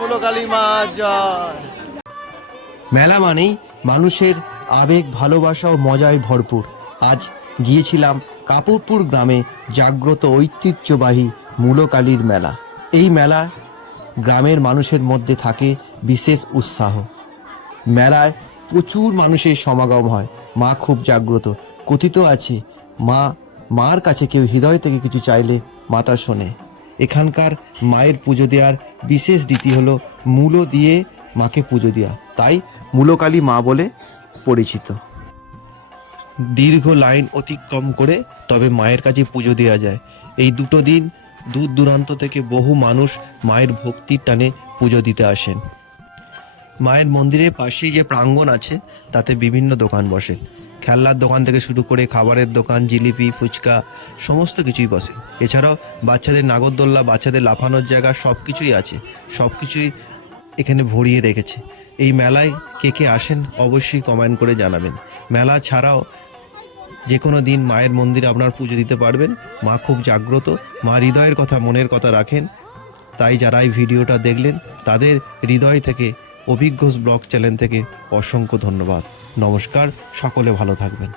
মূলকালী মা জয়। মেলা মানেই মানুষের আবেগ, ভালোবাসা ও মজায় ভরপুর। আজ গিয়েছিলাম কাপুরপুর গ্রামে জাগ্রত ঐতিহ্যবাহী মূলকালীর মেলা। এই মেলা গ্রামের মানুষের মধ্যে থাকে বিশেষ উৎসাহ। মেলায় প্রচুর মানুষের সমাগম হয়। মা খুব জাগ্রত। কথিত আছে মার কাছে কেউ হৃদয় থেকে কিছু চাইলে মা তা শোনে। এখানকার মায়ের পুজো দেওয়ার বিশেষ রীতি হলো মূলো দিয়ে মাকে পুজো দেওয়া, তাই মূলকালী মা বলে পরিচিত। দীর্ঘ লাইন অতিক্রম করে তবে মায়ের কাছে পুজো দেওয়া যায়। এই দুটো দিন দূর দূরান্ত থেকে বহু মানুষ মায়ের ভক্তির টানে পুজো দিতে আসেন। মায়ের মন্দিরের পাশেই যে প্রাঙ্গণ আছে তাতে বিভিন্ন দোকান বসে। খেলনার দোকান থেকে শুরু করে খাবারের দোকান, জিলিপি, ফুচকা সমস্ত কিছুই বসে। এছাড়াও বাচ্চাদের নাগরদোল্লা, বাচ্চাদের লাফানোর জায়গা সব কিছুই আছে। সব কিছুই এখানে ভরিয়ে রেখেছে। এই মেলায় কে কে আসেন অবশ্যই কমেন্ট করে জানাবেন। মেলা ছাড়াও যে কোনো দিন মায়ের মন্দিরে আপনার পুজো দিতে পারবেন। মা খুব জাগ্রত, মা হৃদয়ের কথা, মনের কথা রাখেন। তাই যারা এই ভিডিওটা দেখলেন তাদের হৃদয় থেকে অভিজ্ঞ ব্লগ চ্যানেল থেকে অসংখ্য ধন্যবাদ। নমস্কার, সকলে ভালো থাকবেন।